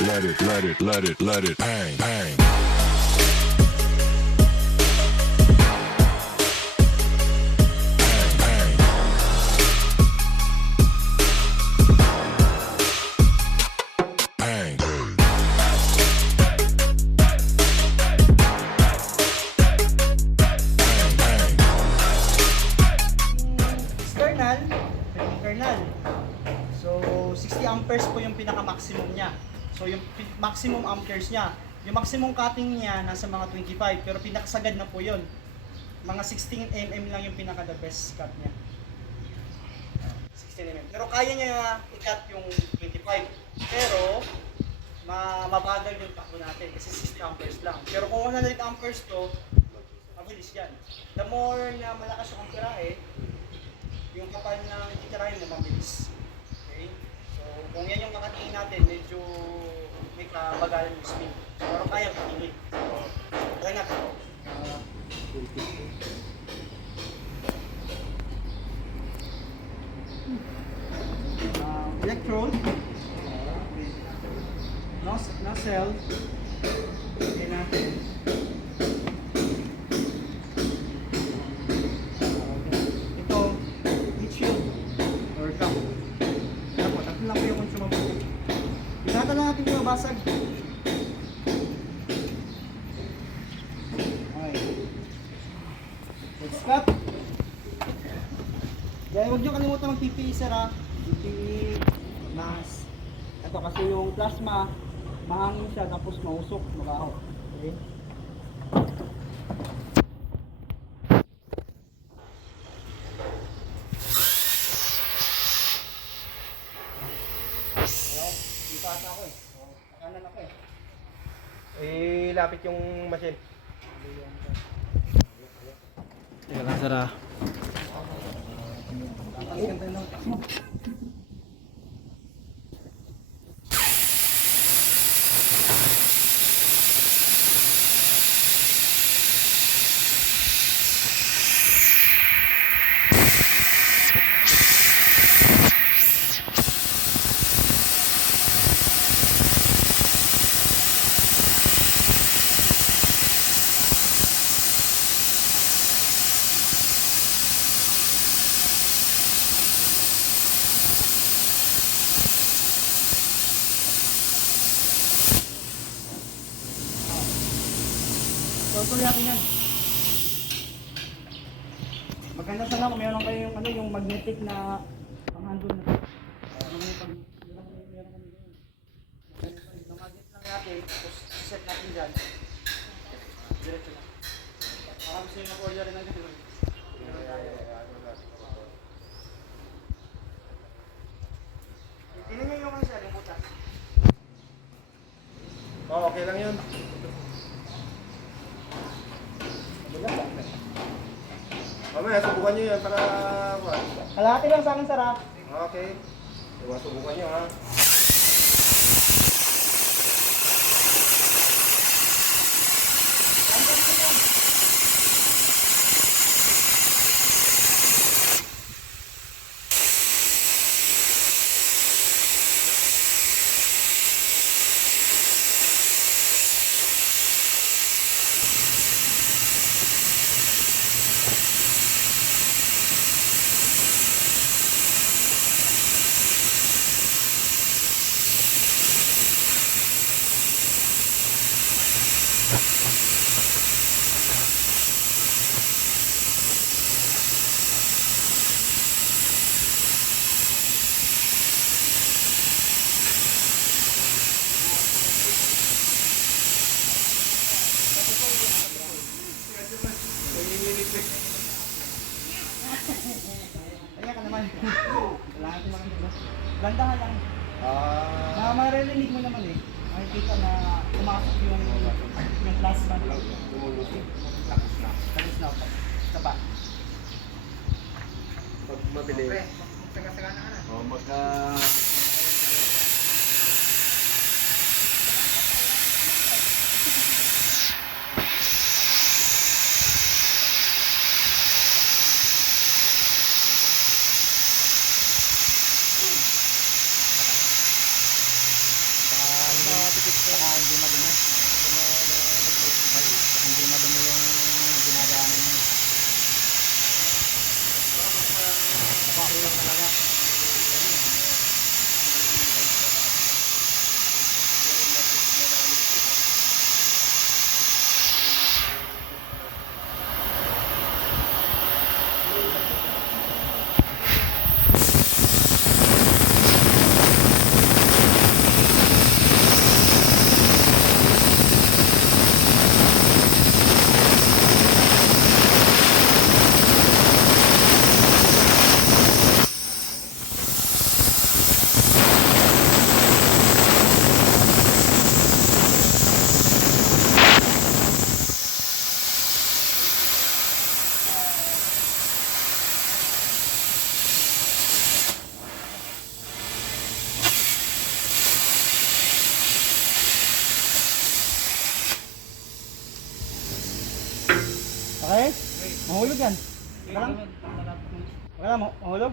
let it bang, bang. Kernel. So 60 amperes po yung pinaka-maximum niya. So yung maximum amperes niya, yung maximum cutting niya nasa mga 25 pero pinakasagad na po yun. Mga 16 mm lang yung pinaka-the best cut niya. 16 mm. Pero kaya niya i-cut yung 25. Pero mabagal yung takbo natin kasi 60 amperes lang. Pero kung 100 amperes to, mabilis yan. The more na malakas yung amperahe, yung kapal ng titirahin mo mabilis. Okay? So, kung yan yung kakatingin natin, medyo may kabagalan yung speed. Pero kaya katingin. Try natin. Electrode. Nozzle. Lagyan natin. Ingatan lang natin yung mabasag. Okay. Let's cut. Kaya huwag nyo kalimutan mag-PPE sir ha. PPE, mask. Ito kasi yung plasma, mahangin siya tapos mausok, mabaho. Okay. Ipasa ako eh. Nakanan ako eh. Lapit yung machine. Teka lang sir ah. Tapos ganda lang. Tuloy natin yan. Maganda sana kung meron kayo yung, yung magnetic na pang-handle na. Meron kami ganyan. Magnet lang natin, tapos set natin dyan. Diretso na. Baka gusto yung mag-order rin ng ganyan. Tingnan nyo yung ano sir, yung butas. Oh, okay lang yun. Mamaya, subukan nyo yan para... Kalahati lang sa akin sir ha. Okay. Subukan nyo ha. Ayan ka naman. Wala natin makikita. Gandahan lang. Maririnig mo naman eh. Makikita na pumasok yung plasma. Tapos na ako. Taba. Pag mabili. Saga-saga na. Oh, magka... lang talaga. Okay? Mahulog yan. Wala lang? Wala, mahulog?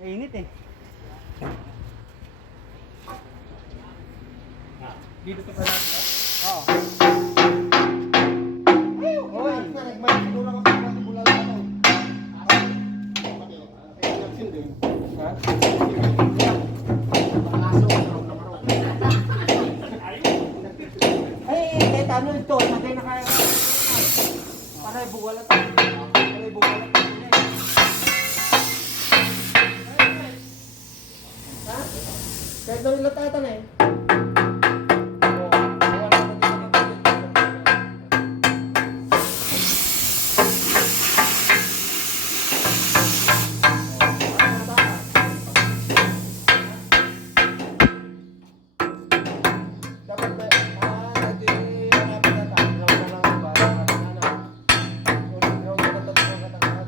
Mainit eh. Dito pa pala ito? Oo. Oy, nagmay siguro ako sa simula lang ako. Ha? Ay, kahit ano ito, magay na kaya. Para ibuwalat. Para ibuwalat. Ha? Kahit daw ilatatan eh. Dapat may hindi hanapin na tayo lang ba ano. Yung matatatlo katakan.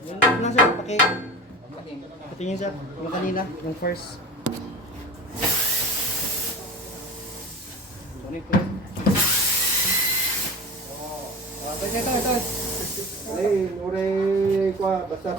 Yun lang sir, patingin siya. Yung kanina, yung first. Ito. Ito. Ay, uray ko basta.